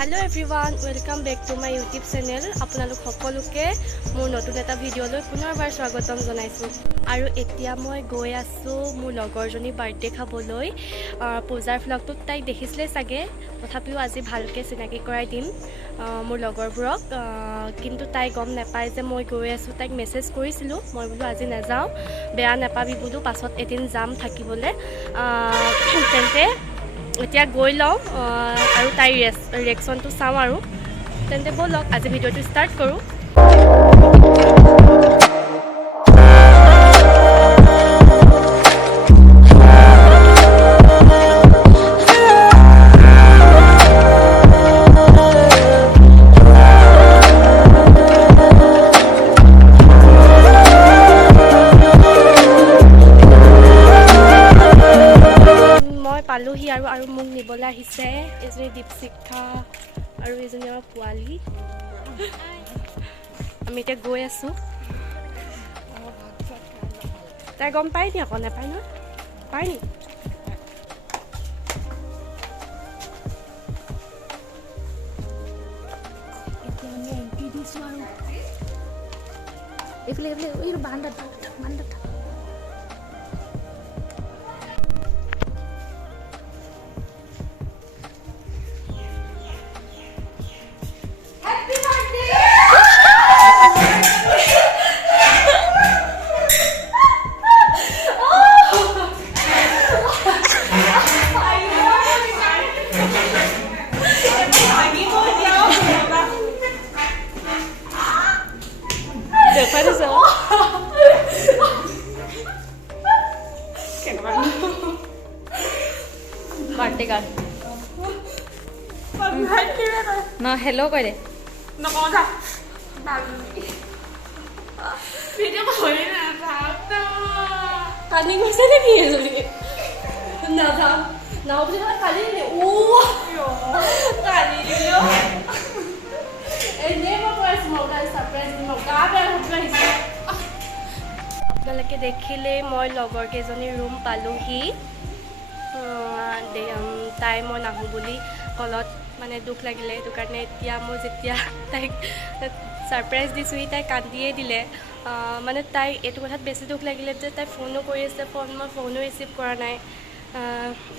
Hello everyone, welcome back to my YouTube channel. আপোনালোক সকলোকে মোৰ নতুন এটা ভিডিঅ'লৈ পুনৰবাৰ স্বাগতম জনাইছো। আৰু এতিয়া মই গৈ আছো মোৰ লগৰজনী বাৰ্থডে খাবলৈ। পূজাৰ ভ্লগটোত তাইক দেখিছিলে চাগে, তথাপিও আজি ভালকৈ চিনাকি কৰাই দিম মোৰ লগৰবোৰক। কিন্তু তাই গম নাপায় যে মই গৈ আছো। তাইক মেছেজ কৰিছিলো, মই বোলো আজি নাযাওঁ, বেয়া নাপাবি বোলো, পাছত এদিন যাম থাকিবলৈ। তেন্তে এতিয়া গৈ লওঁ আৰু তাইৰ ৰিয়েকশ্যনটো চাওঁ আৰু তেন্তে ব'লক আজি ভিডিঅ'টো ষ্টাৰ্ট কৰোঁ। পালোহি আৰু মোক নিবলৈ আহিছে এজনী দীপশিখা আৰু এজনী আমাৰ পোৱালি। আমি এতিয়া গৈ আছোঁ। তাই গম পাই নি আকৌ? নাপায় ন? পাই নি? এতিয়া আমি এণ্ট্ৰি দিছোঁ আৰু এইফালে এইফালে বান্দাত বাৰ্থডে গান ন হেল্ল' কৈ দে কালি গৈছে নেকি এজনী নাযাওঁ নাও বুলি কালি এনেই মই কৈ আছোঁ মই তাই ছাৰপ্ৰাইজ দিম গা বেয়া হৈ আহিছে। আপোনালোকে দেখিলেই মই লগৰ কেইজনীৰ ৰুম পালোহি। তাই মই নাহোঁ বুলি কলত মানে দুখ লাগিলে, সেইটো কাৰণে এতিয়া মই যেতিয়া তাইক ছাৰপ্ৰাইজ দিছোঁহি তাই কান্দিয়ে দিলে। মানে তাই এইটো কথাত বেছি দুখ লাগিলে যে তাই ফোনো কৰি আছে, মই ফোনো ৰিচিভ কৰা নাই,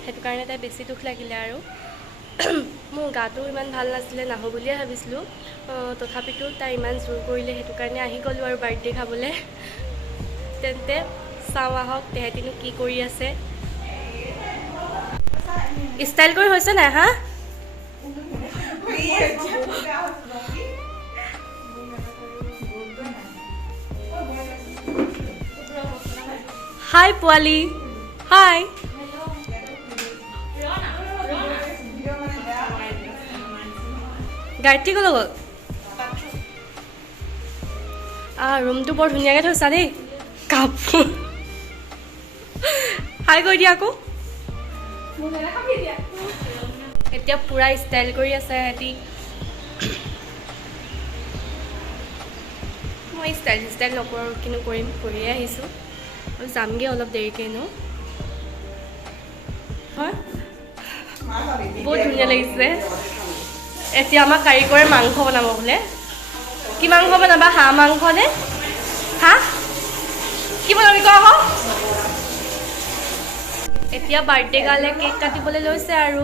সেইটো কাৰণে তাই বেছি দুখ লাগিলে। আৰু মোৰ গাটো ইমান ভাল নাছিলে, নাহোঁ বুলিয়ে ভাবিছিলোঁ, তথাপিতো তাই ইমান জোৰ কৰিলে, সেইটো কাৰণে আহি গ'লোঁ আৰু বাৰ্থডে খাবলৈ। তেন্তে চাওঁ আহক তেহেঁতিনো কি কৰি আছে। ষ্টাইল কৰি হৈছে নাই? হা হাই পোৱালি, হাই। গায়ত্ৰী ক'লৈ গ'ল? ৰুমটো বৰ ধুনীয়াকৈ থৈছা দেই, কাপোৰ। হাই কৈ দিয়া আকৌ। এতিয়া পূৰা ষ্টাইল কৰি আছে সিহঁতি। মই ষ্টাইল নকৰোঁ, কিন্তু কৰিয়ে আহিছোঁ আৰু যামগৈ অলপ দেৰিকৈ ন। হয় বহুত ধুনীয়া লাগিছে। এতিয়া আমাৰ কাৰিকৰে মাংস বনাব বোলে। কি মাংস বনাবা? হাঁহ মাংস নে? হাঁহ কি বনাবি ক আকৌ? এতিয়া বাৰ্থডে গাৰ্লে কেক কাটিবলৈ লৈছে আৰু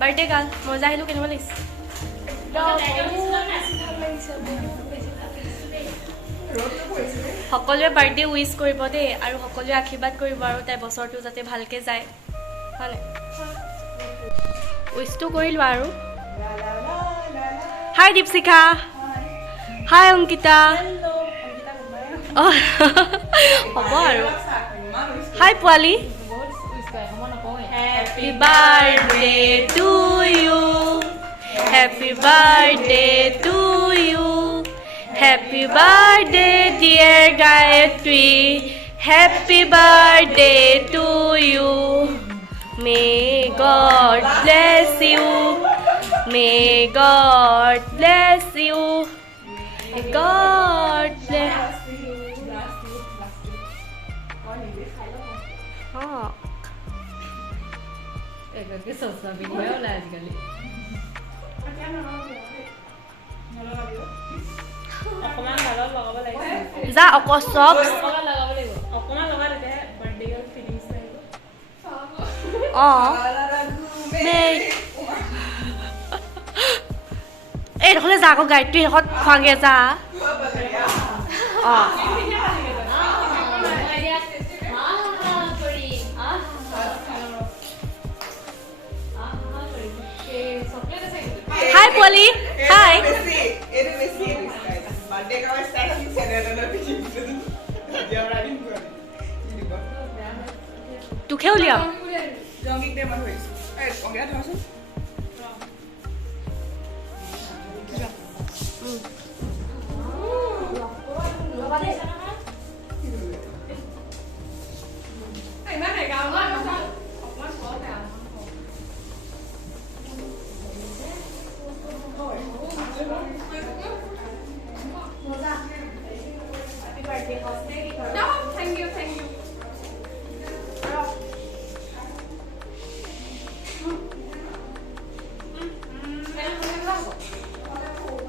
বাৰ্থডে গাৰ্ল মজা আহিলোঁ। কেনেকুৱা লাগিছে? সকলোৱে বাৰ্থডে উইচ কৰিব দেই, আৰু সকলোৱে আশীৰ্বাদ কৰিব আৰু তাই বছৰটো যাতে ভালকৈ যায়, হয়নে? উইচটো কৰিলোঁ আৰু। হাই দীপশিখা, হাই অংকিতা। অঁ হ'ব আৰু। হাই পোৱালি। Happy birthday to you, happy birthday to you, happy birthday dear Gayatri, happy birthday to you, may God bless you, may God bless you, may God bless you. Ecco, che sono sta video là, যা অক সব এই নহ'লে যা আকৌ গাড়ীটো শেষত খোৱাগে যা হাই পোৱালি হাই তোকে উলিয়াম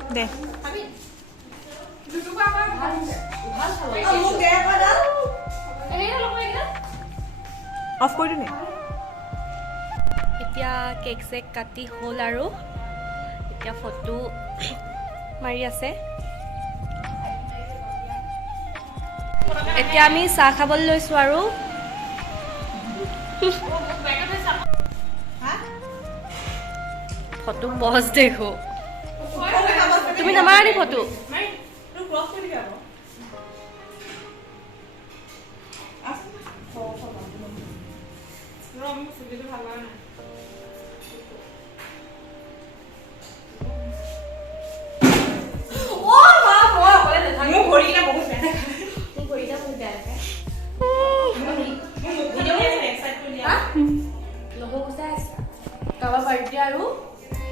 দে অফ কৰি দিনে এতিয়া কেক চেক কাটি হ'ল আৰু এতিয়া ফটো মাৰি আছে এতিয়া আমি চাহ খাবলৈ লৈছোঁ আৰু ফটো পজ দেখো তুমি নামাৰা নি ফটো কাৰোবাৰ বাৰ্থডে আৰু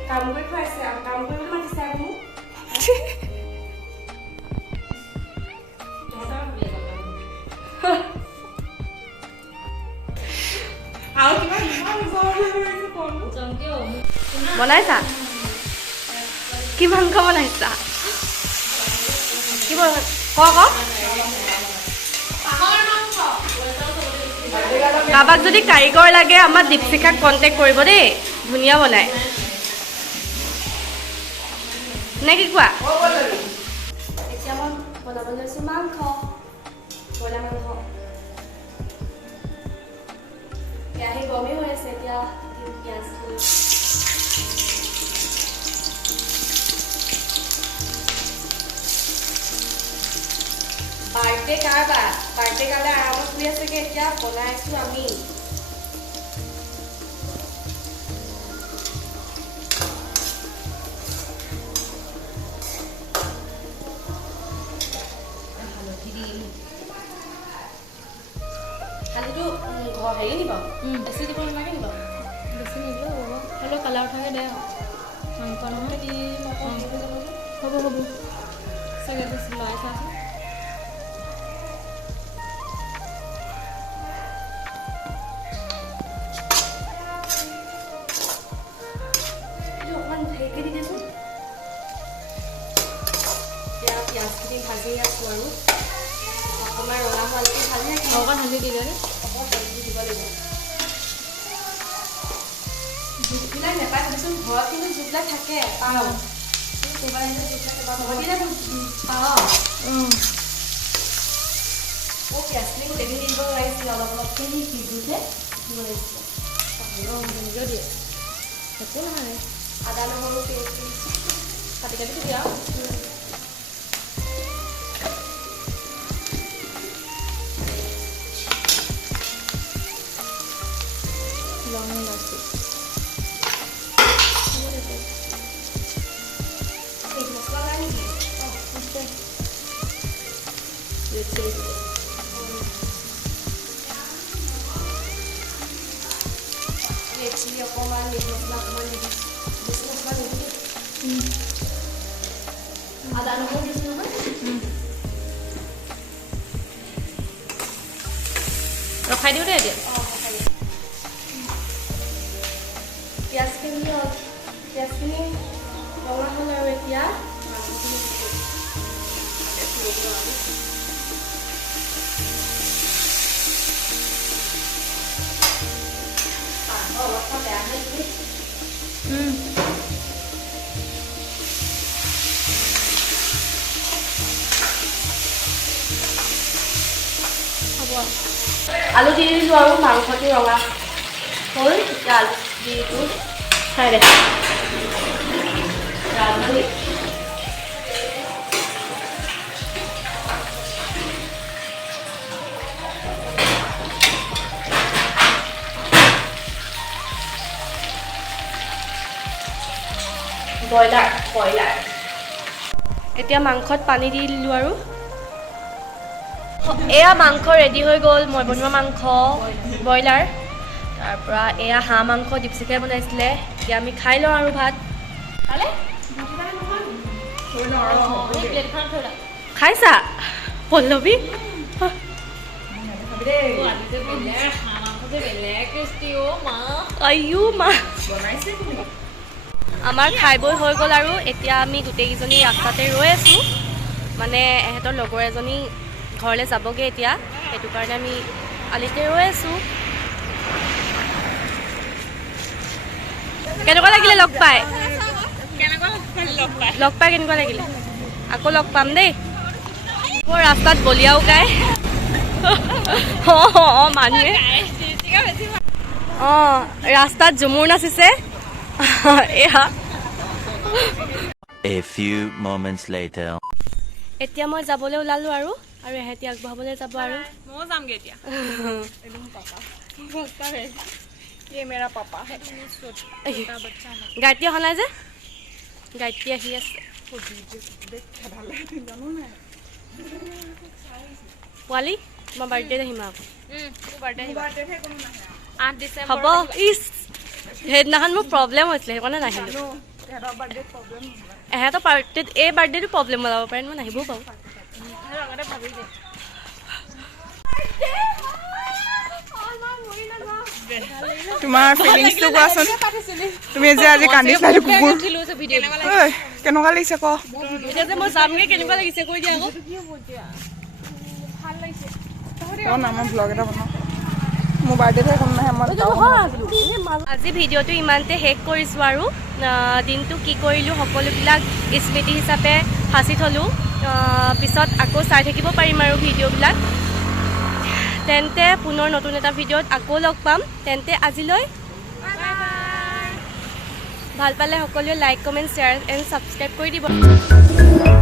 কাম কৰি খুৱাইছে আৰু কাম কৰিবলৈ মাতিছে আৰু মোক বনাইছা কি মাংস বনাইছা কি কাৰোবাক যদি কাৰিকৰ লাগে আমাৰ দীপশিখাক কণ্টেক্ট কৰিব দেই ধুনীয়া বনায় নে কি কোৱা এতিয়া মই বনাব লৈছোঁ মাংস ব্ৰইলাৰ মাংস কেৰাহী গৰমেই হৈ আছে এতিয়া পিঁয়াজ বাৰ্থডে কাৰোবাৰ বাৰ্থডে কাৰণে আৰামত শুই আছেগৈ এতিয়া বনাই আছোঁ আমি কালিটো হেৰি নিব বেছি দিব নালাগে নিব বেছি নিদিলেও হ'ব হ'লেও কালাৰ উঠাকে দে মাংস নহয় দি হ'ব হ'ব চাগে বেছি লৰাই চাচোন অকণমান হেৰিকে দি দেচোন এতিয়া পিঁয়াজখিনি ভাজি আছোঁ আৰু অকণমান ৰঙা হোৱালৈকে ভাজি ৰাখিম অকণমান ভাজি দিলে অকণমান ভাজি দিব লাগিব জোখবিলাক নেপায় ভাবিচোন ঘৰত কিন্তু জোখবিলাক থাকে পাওঁ কোনোবাই আহিলে জোখবিলাক ভাজিলে পাওঁ পিঁয়াজখিনি গোটেইখিনি দিব লাগিছিলে অলপ অলপখিনি সিজোতে দিব লাগিছিলে নিজৰ দিয়ে একো নহয় আদা নহৰু পেষ্ট কাটি কাটি দিয়া লং ইলাচি মছলা নাই নেকি চিলি অকণমান মিট মছলা অকণমান দি বেছি মছলা নিদিবি আদা নহৰু দিছোঁ নহয় ৰখাই দিওঁ দেই এতিয়া পিঁয়াজখিনি ৰঙা হ'ল আৰু এতিয়া আলু দি দিলোঁ আৰু মাংসটো ৰঙা হ'ল এতিয়া আলু দি দিলোঁ খাই দে ৰান্ধি ব্ৰইলাৰ এতিয়া মাংসত পানী দি দিলোঁ আৰু এয়া মাংস ৰেডি হৈ গ'ল মই বনোৱা মাংস ব্ৰইলাৰ তাৰপৰা এয়া হাঁহ মাংস দীপশিখাই বনাইছিলে এতিয়া আমি খাই লওঁ আৰু ভাত খাইছা পল্লৱী আইও মা আমাৰ খাই বৈ হৈ গ'ল আৰু এতিয়া আমি গোটেইকেইজনী ৰাস্তাতে ৰৈ আছোঁ মানে এহেঁতৰ লগৰ এজনী ঘৰলৈ যাবগৈ এতিয়া সেইটো কাৰণে আমি আলিতে ৰৈ আছোঁ কেনেকুৱা লাগিলে লগ পাই কেনেকুৱা লাগিলে আকৌ লগ পাম দেই মোৰ ৰাস্তাত বলিয়াও গায় অঁ মানুহে অঁ ৰাস্তাত ঝুমুৰ নাচিছে এয়া A few moments later. এতিয়া মই যাবলৈ ওলালোঁ আৰু এহেঁতি আগবঢ়াবলৈ যাব আৰু ময়ো যামগে এতিয়া গায়ত্ৰী অহা নাই যে গায়ত্ৰী আহি আছে পোৱালি তোমাৰ বাৰ্থডেত আহিম আকৌ হ'ব ইচ সেইদিনাখন মোৰ প্ৰব্লেম হৈছিলে সেইকাৰণে নাহিলোঁ এহেঁতৰ বাৰ্থডেত এই বাৰ্থডেটো প্ৰব্লেম ওলাব পাৰে মই নাহিবও পাৰোঁ তোমাৰ ফিলিংছটো কোৱাচোন তুমি যে আজি কান্দিছা কেনেকুৱা লাগিছে ক এতিয়া যে মই যামগৈ কেনেকুৱা লাগিছে কৈ দিয়া আকৌ মই ব্লগ এটা বনাওঁ মোৰ বাৰ্থডেতহে কম নাহে মই আজি ভিডিঅ'টো ইমানতে শেষ কৰিছোঁ আৰু দিনটো কি কৰিলোঁ সকলোবিলাক স্মৃতি হিচাপে সাঁচি থলোঁ পিছত আকৌ চাই থাকিব পাৰিম আৰু ভিডিঅ'বিলাক তেন্তে পুনৰ নতুন এটা ভিডিঅ'ত আকৌ লগ পাম তেন্তে আজিলৈ ভাল পালে সকলোৱে like comment share and subscribe কৰি দিব